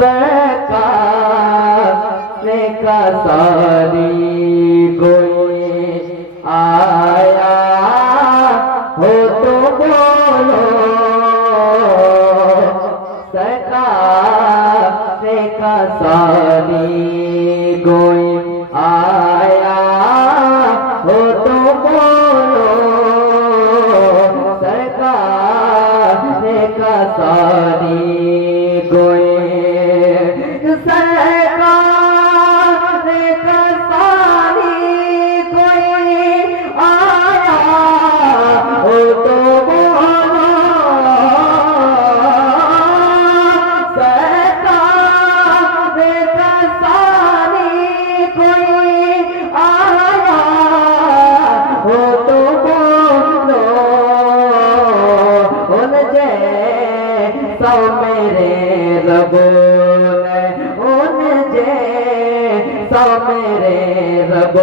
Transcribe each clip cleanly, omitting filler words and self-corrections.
सरकार का सारी कोई आया हो तो बोलो सरकार का सारी कोई आया हो तो बोलो सरकार का सारी कोई मेरे रब ने मेरे रब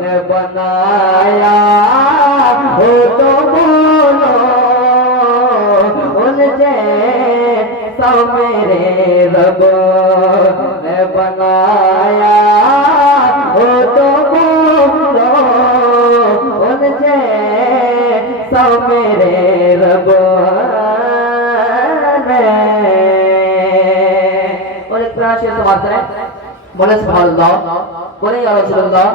ने बनाया हो तो बोलो मेरे रब ने बनाया हो तो बोलो मेरे रब और एक तरह से समाप्त है बोले सुभानअल्लाह बोले या रसूलुल्लाह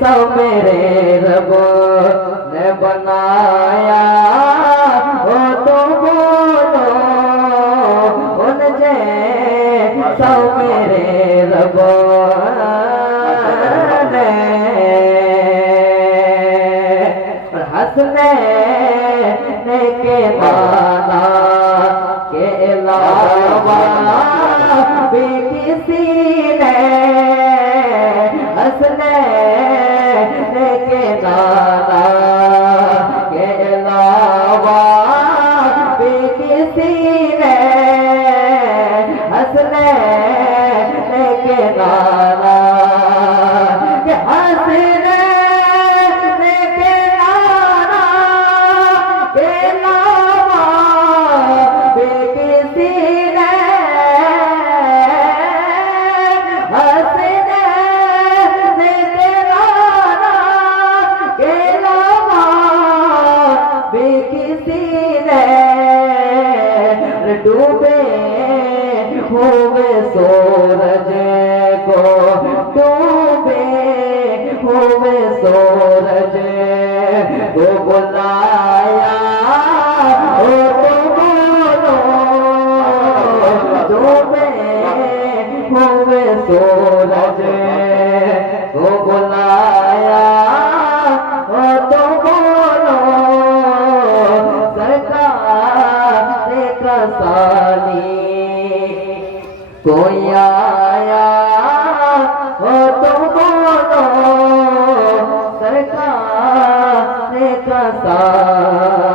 सब मेरे रब ने बनाया हो तो बोलो सब मेरे रब ने हंसने के माना के अलावा भी किसी ने हंसने के नाना के अलावा भी किसी ने हंसने के नाना के हंसने डूबे हुए सूरज को डूबे हुए सूरज को बुलाया हो तो बोलो डूबे हुए सूरज को बुलाया हो तो बोलो साली कोई आया हो तो बोलो सरकार का साली